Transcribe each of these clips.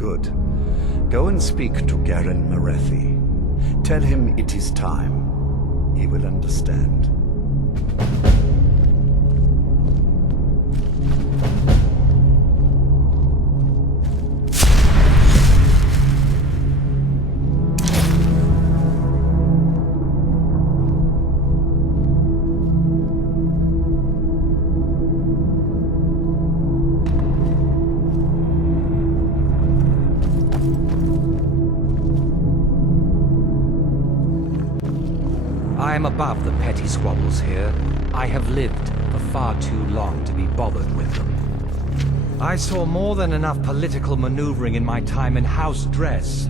Good. Go and speak to Garen Marethi. Tell him it is time. He will understand. I am above the petty squabbles here. I have lived for far too long to be bothered with them. I saw more than enough political maneuvering in my time in House Dress.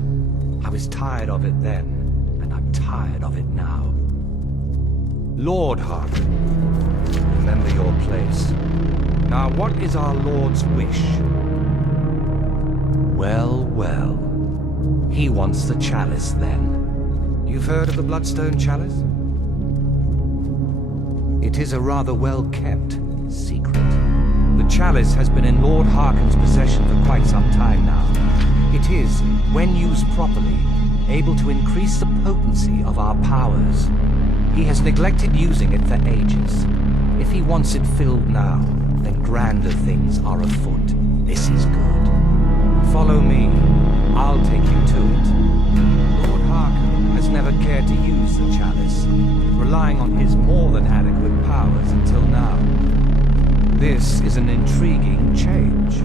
I was tired of it then, and I'm tired of it now. Lord Harkon, remember your place. Now what is our Lord's wish? Well, well. He wants the chalice then. You've heard of the Bloodstone Chalice? It is a rather well-kept secret. The chalice has been in Lord Harkon's possession for quite some time now. It is, when used properly, able to increase the potency of our powers. He has neglected using it for ages. If he wants it filled now, then grander things are afoot. This is good. Follow me. I'll take you to it. Lord Harkon has never cared to use the chalice, relying on his more than adequate powers until now. This is an intriguing change.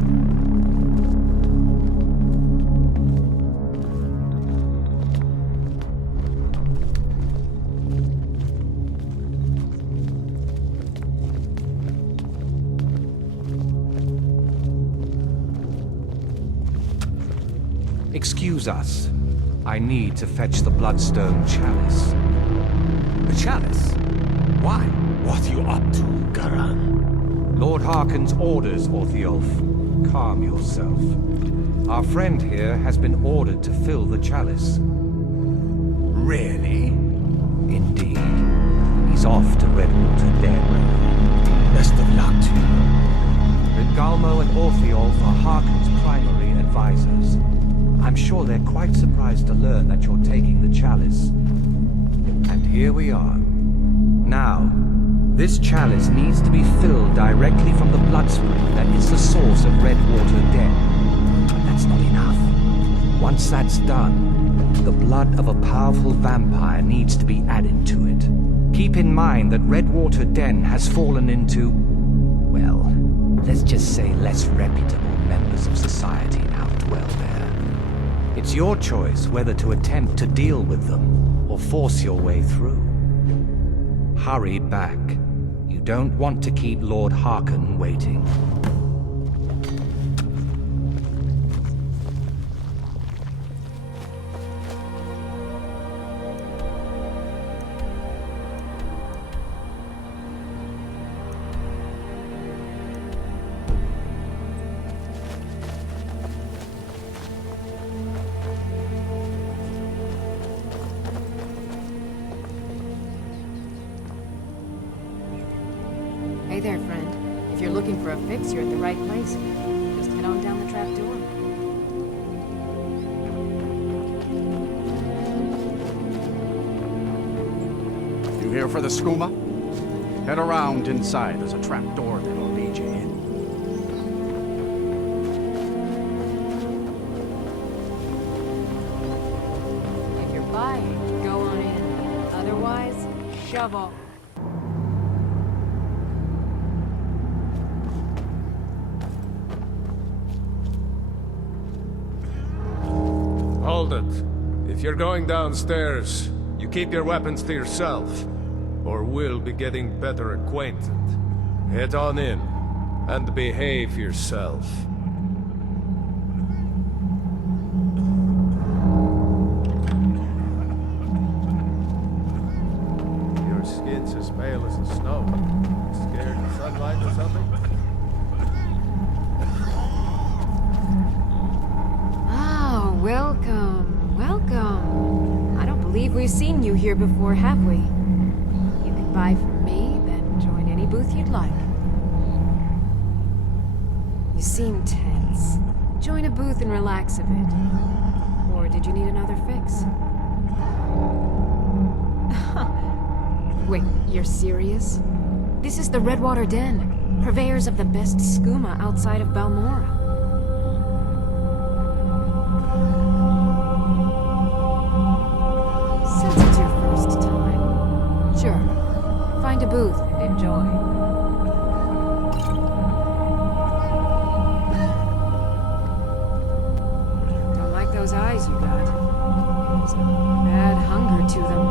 Excuse us. I need to fetch the Bloodstone Chalice. The chalice? Why? What are you up to, Garan? Lord Harkon's orders, Orthiolf. Calm yourself. Our friend here has been ordered to fill the chalice. Really? Indeed. He's off to Redwater Den. Best of luck to you. Ringalmo and Orthiolf are Harkon's primary advisors. I'm sure they're quite surprised to learn that you're taking the chalice. And here we are. Now, this chalice needs to be filled directly from the blood spring that is the source of Redwater Den. But that's not enough. Once that's done, the blood of a powerful vampire needs to be added to it. Keep in mind that Redwater Den has fallen into, well, let's just say less reputable members of society now dwell there. It's your choice whether to attempt to deal with them or force your way through. Hurry back. You don't want to keep Lord Harkon waiting. Hey there, friend. If you're looking for a fix, you're at the right place. Just head on down the trap door. You here for the skooma? Head around inside. There's a trap door that'll lead you in. If you're buying, go on in. Otherwise, shove off. Hold it. If you're going downstairs, you keep your weapons to yourself, or we'll be getting better acquainted. Head on in, and behave yourself. Your skin's as pale as the snow. Scared of sunlight or something? Welcome, welcome. I don't believe we've seen you here before, have we? You can buy from me, then join any booth you'd like. You seem tense. Join a booth and relax a bit. Or did you need another fix? Wait, you're serious? This is the Redwater Den, purveyors of the best skooma outside of Balmora. Since it's your first time, sure, find a booth and enjoy. Those eyes you got. There's a bad hunger to them.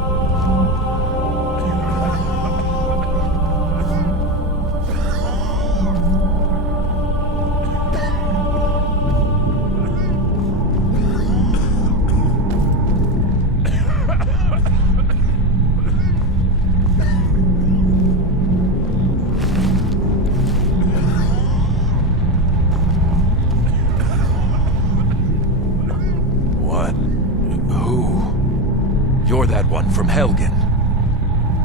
You're that one from Helgen.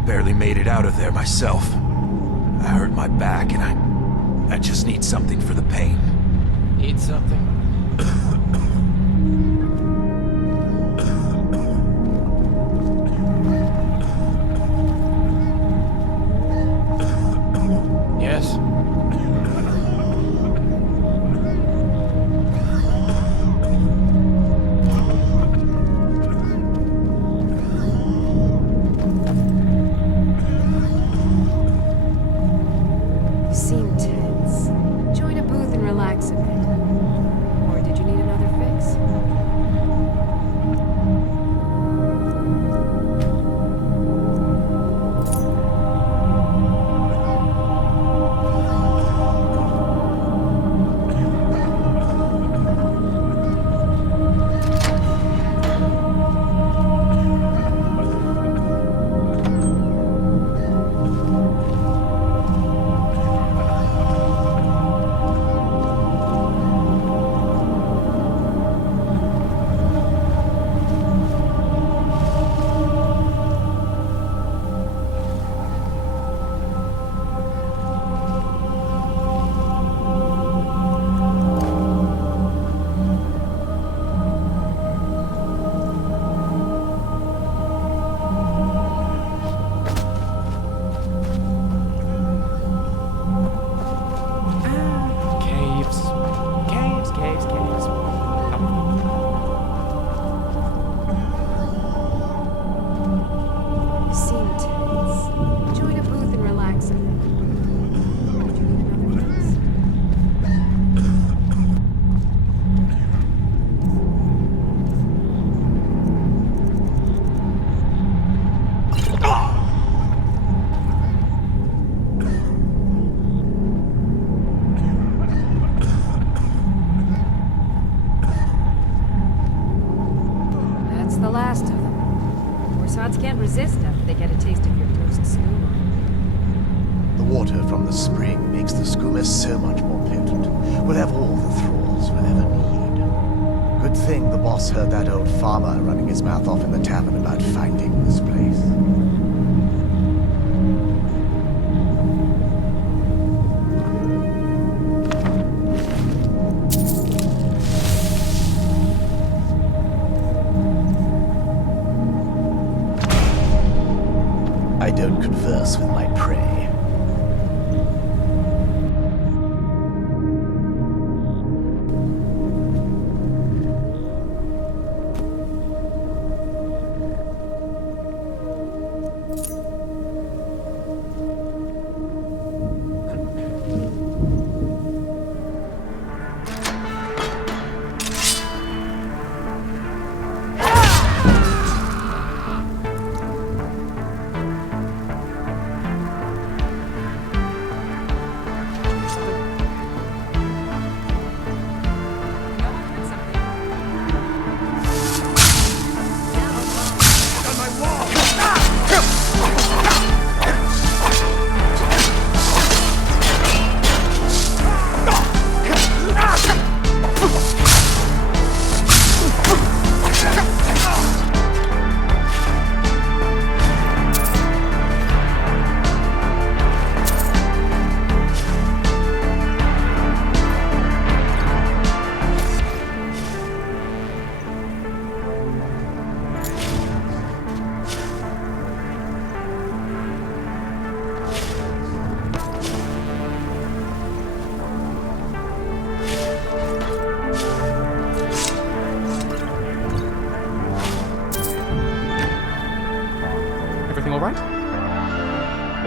Barely made it out of there myself. I hurt my back and I just need something for the pain. Eat something? Yes? The last of them. Corsads can't resist after they get a taste of your toast skooma. The water from the spring makes the skooma so much more potent. We'll have all the thralls we'll ever need. Good thing the boss heard that old farmer running his mouth off in the tavern about finding this place. I don't converse with my prey.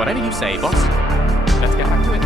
whatever you say, boss. Let's get back to it.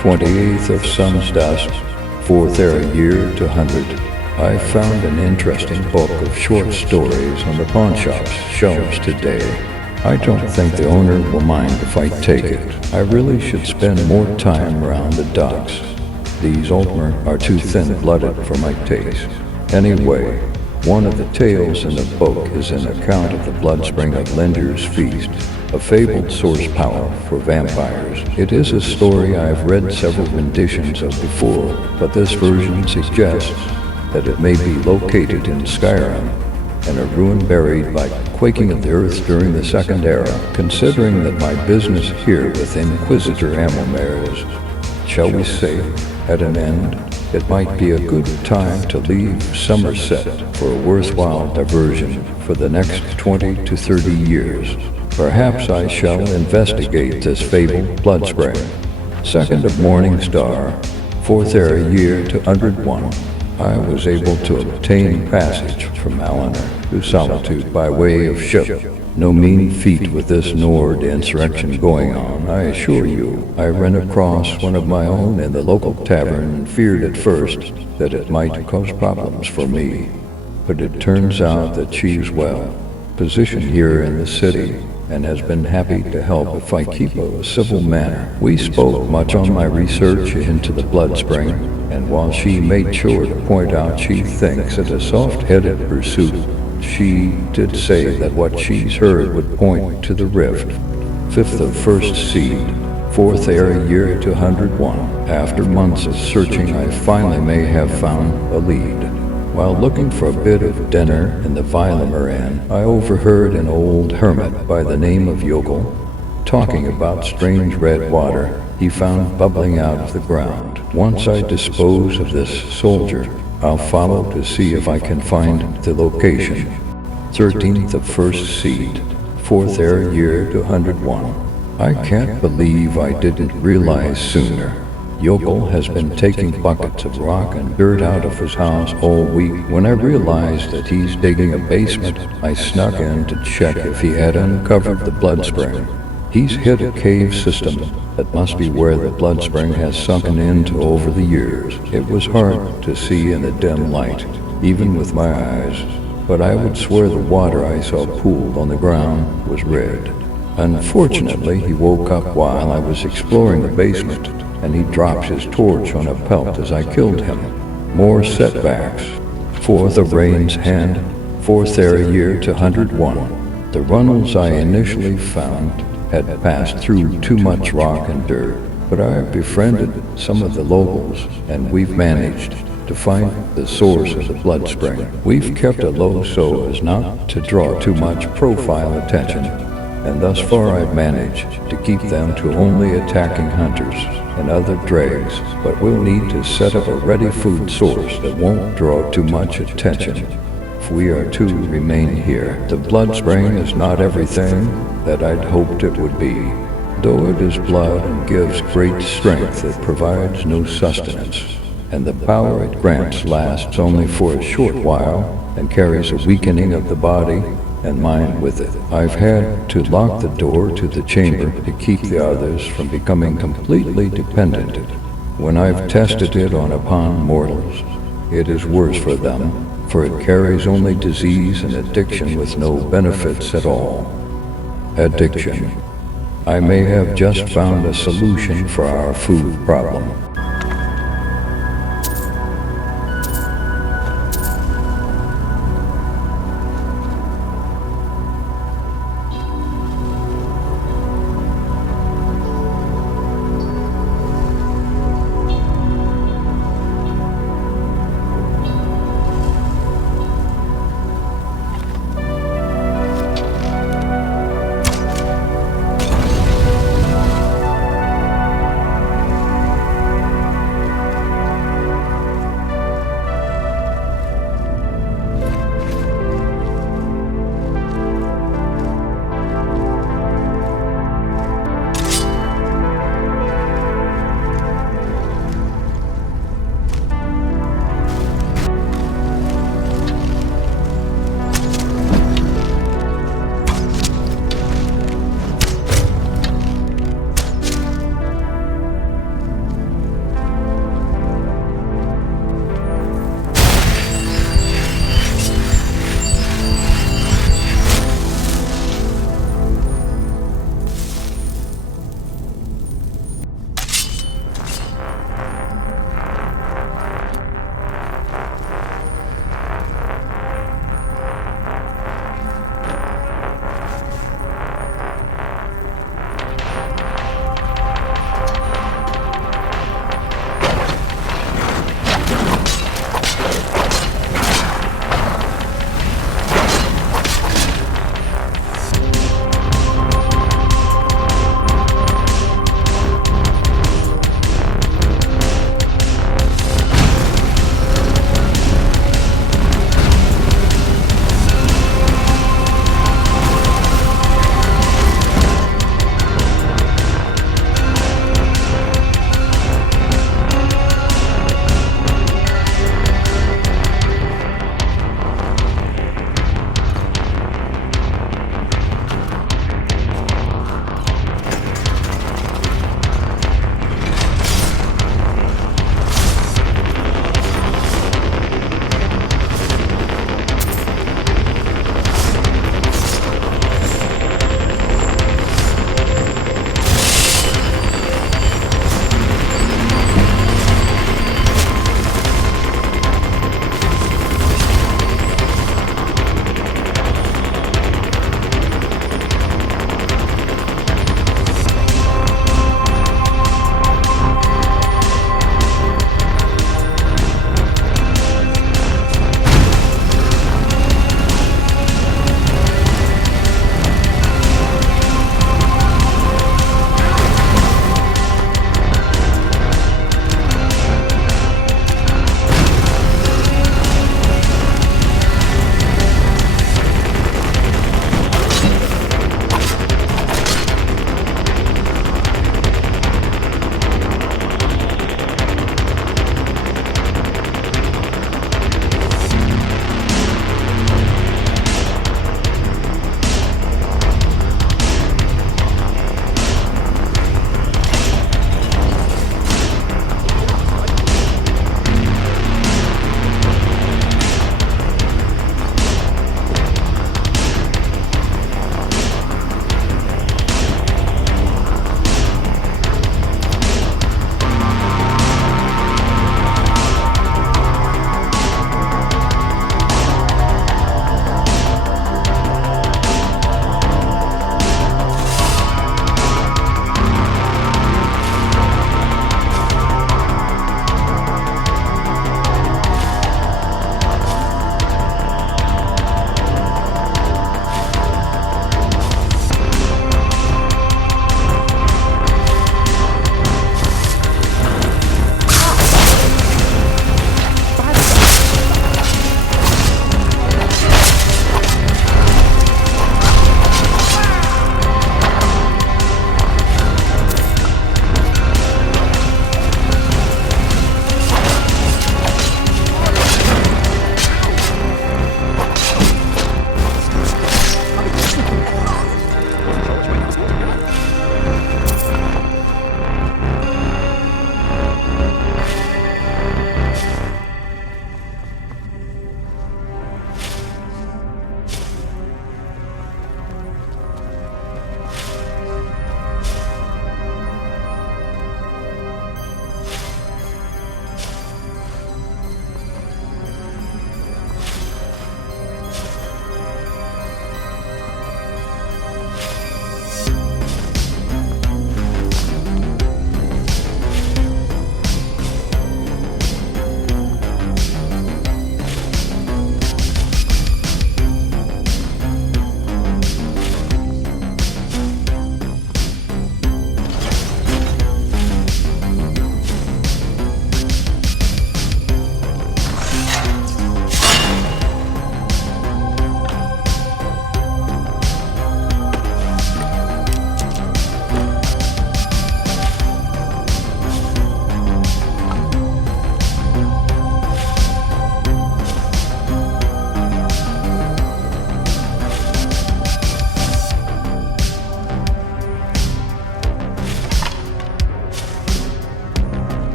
Twenty-eighth of sun's dusk, 4th era year to 100. I found an interesting book of short stories on the pawn shop's shelves today. I don't think the owner will mind if I take it. I really should spend more time around the docks. These Altmer are too thin-blooded for my taste. Anyway, one of the tales in the book is an account of the Bloodspring of Linder's Feast, a fabled source power for vampires. It is a story I've read several renditions of before, but this version suggests that it may be located in Skyrim, and a ruin buried by quaking of the earth during the Second Era. Considering that my business here with Inquisitor Amelmare is, shall we say, at an end, it might be a good time to leave Somerset for a worthwhile diversion for the next 20 to 30 years. Perhaps I shall investigate this fabled Bloodspring. 2nd of Morningstar, 4th Era Year to 101. I was able to obtain passage from Alinar to Solitude by way of ship. No mean feat with this Nord insurrection going on, I assure you. I ran across one of my own in the local tavern and feared at first that it might cause problems for me. But it turns out that she's well positioned here in the city and has been happy to help if I keep a civil manner. We spoke much on my research into the Bloodspring, and while she made sure to point out she thinks it a soft-headed pursuit, she did say that what she's heard would point to the rift. 5th of 1st Seed, 4th Era Year to 101. After months of searching, I finally may have found a lead. While looking for a bit of dinner in the Vilamer Inn, I overheard an old hermit by the name of Yokel talking about strange red water he found bubbling out of the ground. Once I dispose of this soldier, I'll follow to see if I can find the location. 13th of 1st Seed, 4th Era Year to 101. I can't believe I didn't realize sooner. Yokel has been taking buckets of rock and dirt out of his house all week. When I realized that he's digging a basement, I snuck in to check if he had uncovered the Bloodspring. He's hit a cave system that must be where the Bloodspring has sunken into over the years. It was hard to see in the dim light, even with my eyes, but I would swear the water I saw pooled on the ground was red. Unfortunately, he woke up while I was exploring the basement, and he dropped his torch on a pelt as I killed him. More setbacks. 4th of Rain's Hand, 4th Era Year to 101. The runnels I initially found had passed through too much rock and dirt, but I befriended some of the locals, and we've managed to find the source of the Bloodspring. We've kept it low so as not to draw too much profile attention, and thus far I've managed to keep them to only attacking hunters and other dregs, but we'll need to set up a ready food source that won't draw too much attention if we are to remain here. The Bloodspring is not everything that I'd hoped it would be, though it is blood and gives great strength. It provides no sustenance, and the power it grants lasts only for a short while and carries a weakening of the body and mind with it. I've had to lock the door to the chamber to keep the others from becoming completely dependent. When I've tested it upon mortals, it is worse for them, for it carries only disease and addiction with no benefits at all. Addiction. I may have just found a solution for our food problem.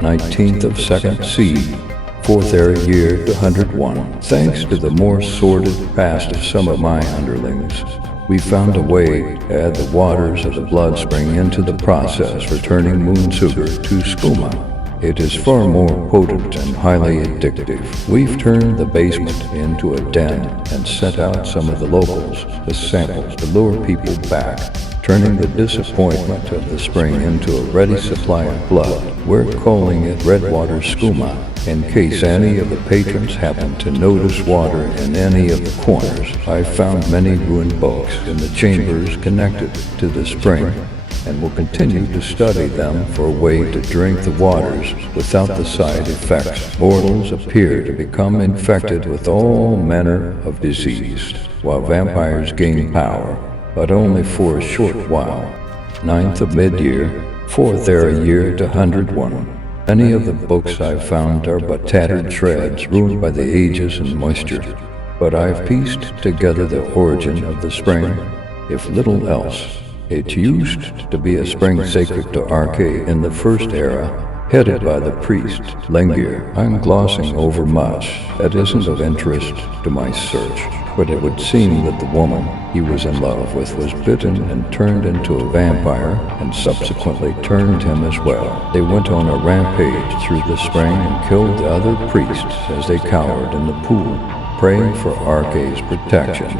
19th of 2nd Seed, 4th era year to 101. Thanks to the more sordid past of some of my underlings, we found a way to add the waters of the Blood Spring into the process, returning Moonsugar to skooma. It is far more potent and highly addictive. We've turned the basement into a den and sent out some of the locals with samples to lure people back, turning the disappointment of the spring into a ready supply of blood. We're calling it Redwater skooma, in case any of the patrons happen to notice water in any of the corners. I found many ruined books in the chambers connected to the spring, and will continue to study them for a way to drink the waters without the side effects. Mortals appear to become infected with all manner of disease, while vampires gain power, but only for a short while. 9th of mid-year, 4th era year to 101. Many of the books I've found are but tattered shreds ruined by the ages and moisture, but I've pieced together the origin of the spring, if little else. It used to be a spring sacred to Arche in the first era, headed by the priest, Lengir. I'm glossing over much that isn't of interest to my search, but it would seem that the woman he was in love with was bitten and turned into a vampire, and subsequently turned him as well. They went on a rampage through the spring and killed the other priests as they cowered in the pool, praying for Arche's protection.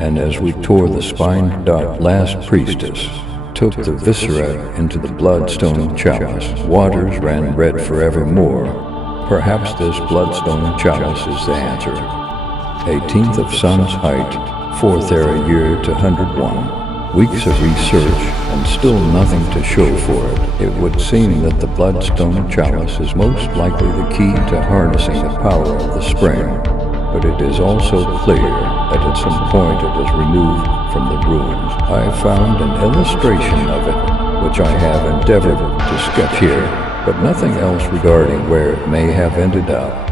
And as we tore the spine, last priestess took the viscera into the Bloodstone Chalice. Waters ran red forevermore. Perhaps this Bloodstone Chalice is the answer. 18th of Sun's Height, 4th era year to 101. Weeks of research and still nothing to show for it. It would seem that the Bloodstone Chalice is most likely the key to harnessing the power of the spring, but it is also clear that at some point it was removed from the ruins. I found an illustration of it, which I have endeavored to sketch here, but nothing else regarding where it may have ended up.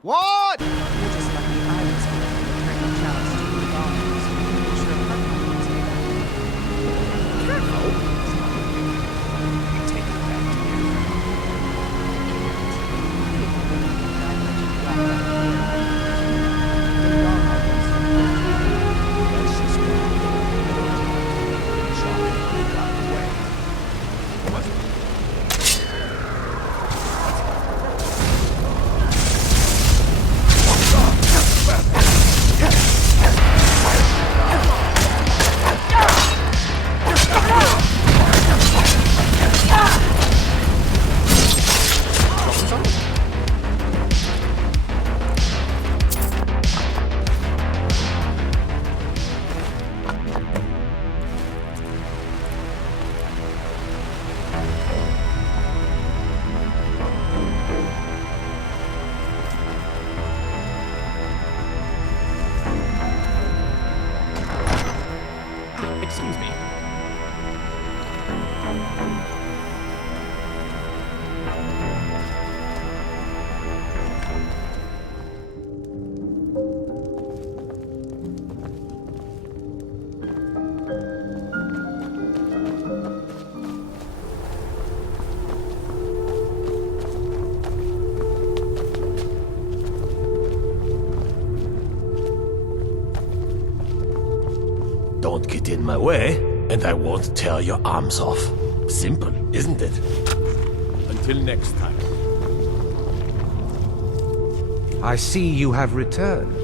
What? You're just lucky I was here to return the chalice to the Dawnguard, so you can make sure Parker can stay back. Careful! You take it back to you. Let's just go. Shock got away. What? Get in my way, and I won't tear your arms off. Simple, isn't it? Until next time. I see you have returned.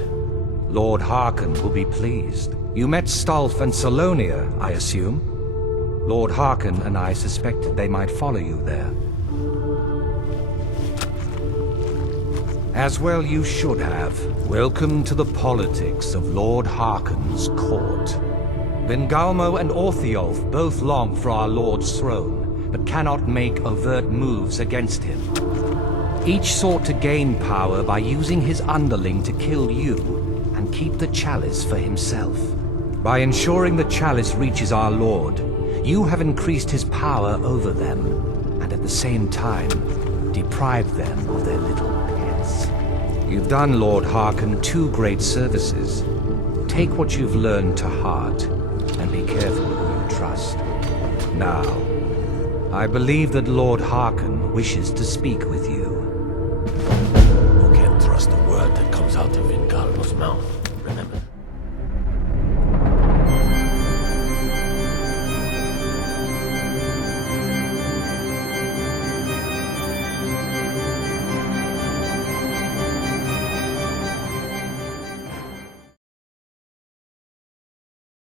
Lord Harkon will be pleased. You met Stolf and Salonia, I assume? Lord Harkon and I suspected they might follow you there. As well you should have. Welcome to the politics of Lord Harkon's court. Vengalmo and Orthiolf both long for our Lord's throne, but cannot make overt moves against him. Each sought to gain power by using his underling to kill you and keep the chalice for himself. By ensuring the chalice reaches our Lord, you have increased his power over them, and at the same time, deprived them of their little pets. You've done Lord Harkon 2 great services. Take what you've learned to heart, and be careful who you trust. Now, I believe that Lord Harkon wishes to speak with you. You can't trust a word that comes out of Vengalmo's mouth.